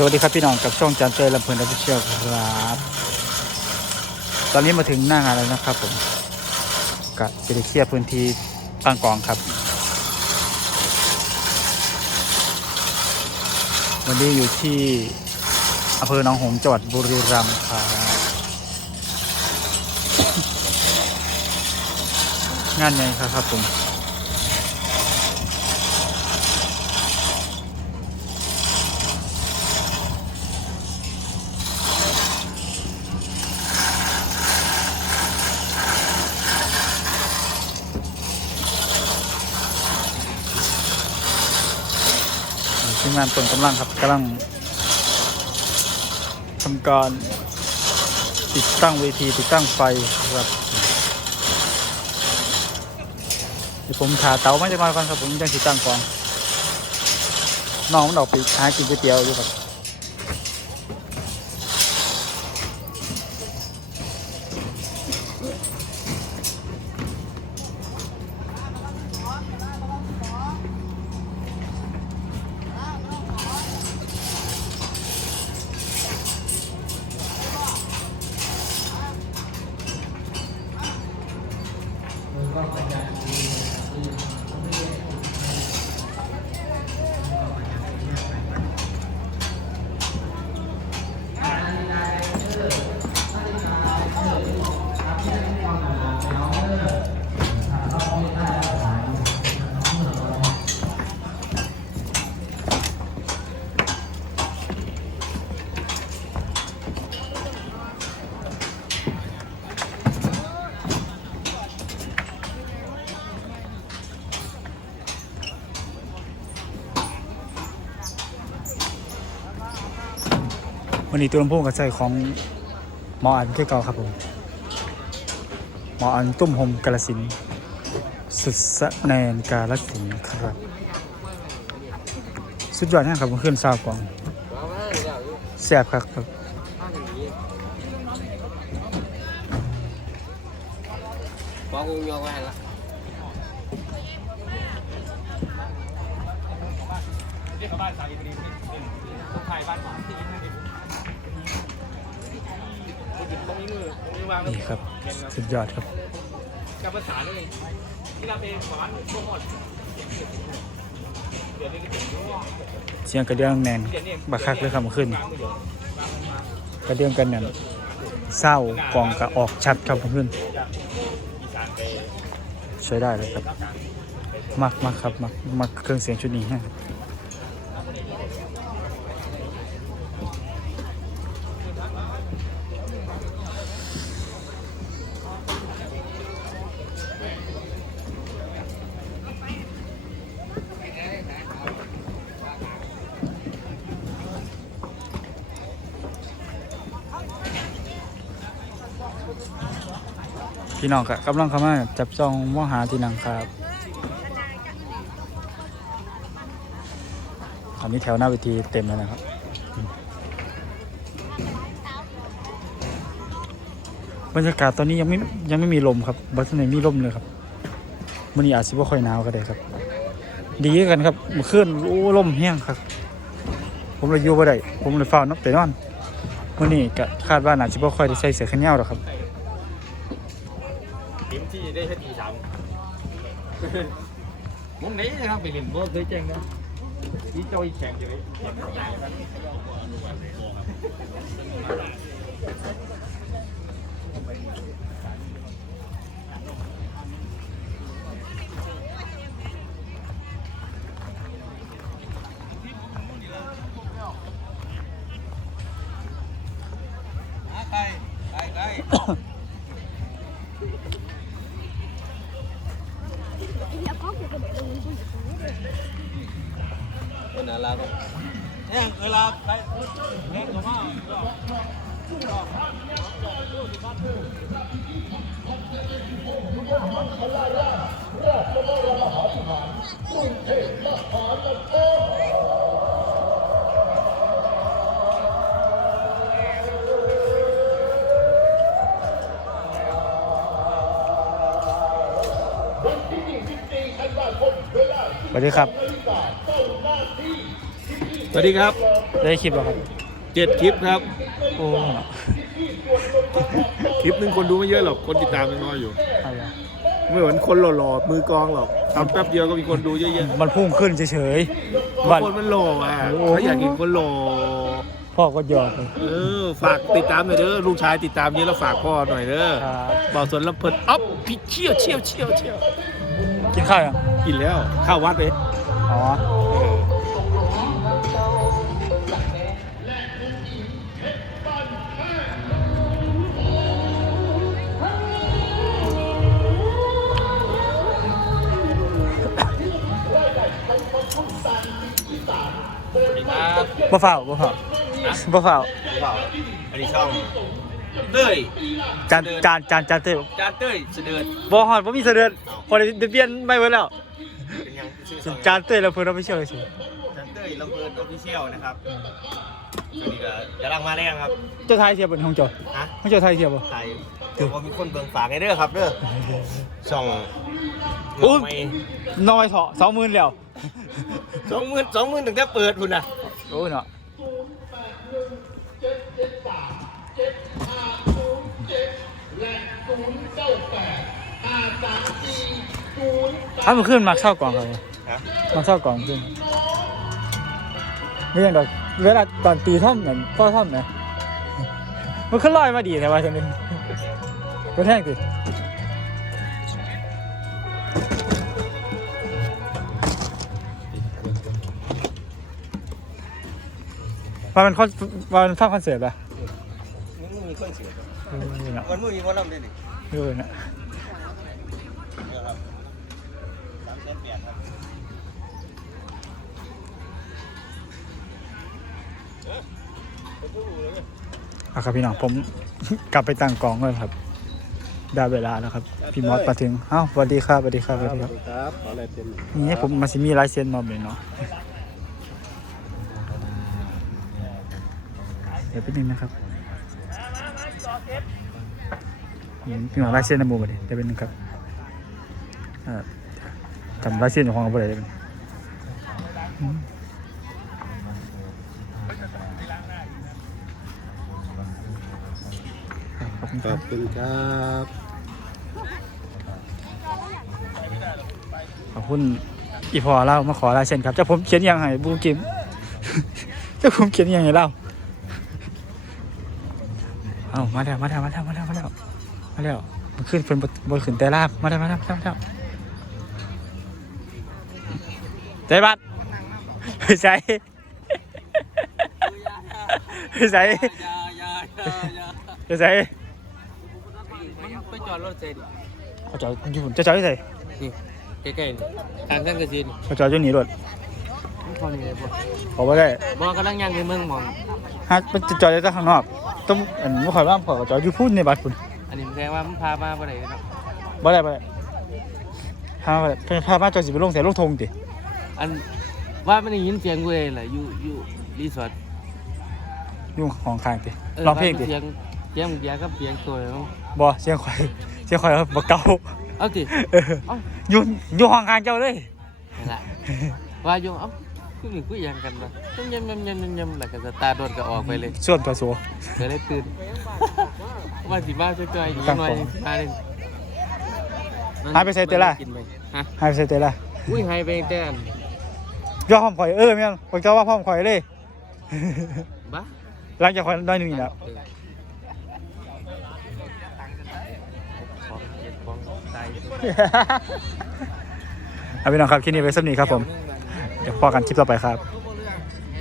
สวัสดีครับพี่น้องกับช่องจานเตยลำเพลินออฟฟิเชียลครับตอนนี้มาถึงหน้างานแล้วนะครับผมกับเซเลเคียร์พื้นที่ตั้งกองครับ วันนี้อยู่ที่อำเภอหนองหงส์จังหวัดบุรีรัมย์ครับงานไงครับครับผม งานต้นกำลังครับกำลังทำการติดตั้งเวทีติดตั้งไฟครับเดี๋ยวผมขาเตาไม่จะมาก่อนครับผมยังติดตั้งก่อนน้องมันออกไปหากินก๋วยเตี๋ยวอยู่ครับ วันนี้ตัวลำโพงกระใส่ของหมออันคือเก่าครับผมหมออันตุ้มหมกาลสิน สุดสะแนนกาลสินครับ สุดยอดนะครับผมขึ้นซาวกล่องแซ่บครับครับบอกกูยอมไปละเรียกบ้านสาลีบุรีเป็นคนไทยบ้านหมาที่นี่ นี่ตรงนี้มือตรงนี้วางนี่ครับ สุดยอดครับกับภาษาเลยที่เราเป็นหวานพวกหมดเดี๋ยวนี้ก็ถึงเสียงกระเดื่องแนนเดี๋ยวนี้บักคักเลยครับเมื่อคืนวางมือเดียววางมากระเดื่องกันเนี่ยเศร้ากองกระออกชัดครับเมื่อคืนอีสานไปใช้ได้เลยครับ มักมักครับ มักมักเครื่องเสียงชุดนี้ฮะ พี่น้องครับกำลังเข้ามาจับจองมอหาที่นั่งครับอันนี้แถวหน้าเวทีเต็มแล้วนะครับบรรยากาศตอนนี้ยังไม่ยังไม่มีลมครับบัสเนมีลมเลยครับมันนี้อาจจะว่าค่อยหนาวก็ได้ครับ ดีกันครับเมื่อคืนโอ้ลมแห้งครับ ผมเลยอยู่บ่ได้ผมเลยเฝ้านับแต่นอนวันนี้ก็คาดว่าอาจจะว่าค่อยได้ใส่เสื้อแขนยาวหรอกครับ ที่ได้แค่ตีสามมุมไหนนะครับไปเล่นบอลเคยแจ้งนะที่เจ้าอีแข่งอยู่ไหมไปไปไป คนน่ารัก เนี่ยเวลาไปเล่นกับว่าสวัสดีครับ สวัสดีครับ ได้คลิปแล้วครับเจ็ดคลิปครับ โอ้เนาะคลิปหนึงคนดูไม่เยอะหรอก คนติดตามยังน้อยอยู่เอาอย่างไม่เหมือนคนหล่อๆมือกลองหรอกทำแป๊บเดียวก็มีคนดูเยอะๆมันพุ่งขึ้นเฉยๆบาบังดคนมันหล่ออะโอ้เขาอยากเห็นคนหล่อ พ่อก็หยอกเลย เออ ฝากติดตามหน่อยเด้อ ลูกชายติดตามเยอะแล้วฝากพ่อหน่อยเด้อครับ บอกสวนลำเพิดอ๊อฟพี่เชี่ยวเชี่ยวเชี่ยวเชี่ยวกินข้าวยังกินแล้ว ข้าววัดเลยอ๋อ เออ บ่เฝ้าบ่เฝ้าบ่เฝ้าอันนี้ช่องเต้ยจานจานจานจานเต้ยจานเต้ยเสด็จบ่ฮอดบ่มีเสด็จพอได้เปลี่ยนไม่ไว้แล้วเป็นยังชื่อช่องจานเต้ยแล้วเพิ่นเอาไปเชื่อเลยสิจานเต้ยลำเพินออฟฟิเชียลนะครับสวัสดีครับกำลังมาแรงครับเจ้าทายเทียบเป็นของเจ้าฮะของเจ้าทายเทียบบ่ไทยเดี๋ยวพอมีคนเบิ่งฝากไงเด้อครับเด้อช่องโอ้ยไม่น้อยเถาะ20,000แล้วสองหมื่นสองหมื่นถึงได้เปิดคุณนะ โอ้ยเนาะถ้ามันขึ้นมักเศร้ากล่องครับฮะมักเศร้ากล่องขึ้นไม่ยังดอกเวลาตอนตีท่อมเหมือนพ่อท่อมนะมันขึ้นลอยมาดีแต่ว่าทีนึงก็แท่งสิ ว่ามันคอนว่ามันภาพคอนเสิร์ตป่ะมึงมีเครื่องเสียงเออเนาะมันมึงมีวอลลุ่มด้วยนี่เออเนาะเนี่ยครับสามแสนแปดครับเอาครับพี่น้องผม กลับไปตั้งกองเลยครับ ได้เวลาแล้วครับ พี่มอสมาถึงเอ้าสวัสดีครับสวัสดีครับสวัสดีครับ ครับขออะไรเป็นนี่ผมมาสิมีลายเซ็นมาเลยเนาะ เดี๋ยวแป๊บนึงนะครับนี่พี่หมอลายเซ็นในหมูมาดิเดี๋ยวแป๊บนึงครับอ่าจำลายเซ็นของเขาไปเลยได้ไหมอืมขอบคุณขครัอบบคุณครับขอบคุณอีพอเล่ามาขอลายเซ็นครับเจ้าผมเขียนยังไงบูกิมเจ้าผมเขียนยังไงเล่า เอามาแล้วมาแล้วมาแล้วมาแล้วมาแล้วมาแล้วมันขึ้นเป็นบนขึ้นแต่ลาบมาแล้วมาแล้วมาแล้วใจบัดใส่ใส่ยายายาใส่ไปจอดรถเสร็จเขาจอดอยู่จะจอดที่ไหนนี่ใกล้ๆทางเส้นกระสินเขาจอดอยู่นี่รถพอนี่เขาไม่ได้บอกกำลังย่างในเมืองมองฮะมันจะจอดได้ข้างนอก ต้องอันไม่ค่อยว่างพอจอดอยู่พูดในบัดคุณอันนี้มันแสดงว่ามันพามาบ่ได้เนาะบ่ได้บ่ได้พามาบ่ได้พามาจอดสิไปลงเสียลงทงติอันว่ามันได้ยินเสียงกูเลยล่ะอยู่อยู่รีสอร์ทยุ่งของข้างติร้องเพลงติเสียงเสียงเสียงกับเสียงตัวเนาะบ่เสียงข่อยเสียงข่อยบ่เก่าเอาติเอออยู่อยู่ห้องข้างเจ้าเลยนั่นล่ะว่าอยู่เอ้า คือนี่กูยังกันวะยำยำยำยำยำแล้วก็สตาร์โดนก็ออกไปเลยส่วนตัวสัวก็เลยตื่นว่าสิมาจะจอยอีกตั้งหน่อยของมาเลยหายไปใส่เตล่ากินไปฮะหายไปใส่เตะละอุ้ยหายไปแต่อันย่อห้องข่อยเออแม่งผมจะว่าห้องข่อยเลยบ้าหลังจากข่อยน้อยหนึงนี่แหล้วเออของเก็บของตายเอาพี่น้องครับคลิปนี้ไปสักนี้ครับผมเดี๋ยวพอกันคลิปต่อไปครับ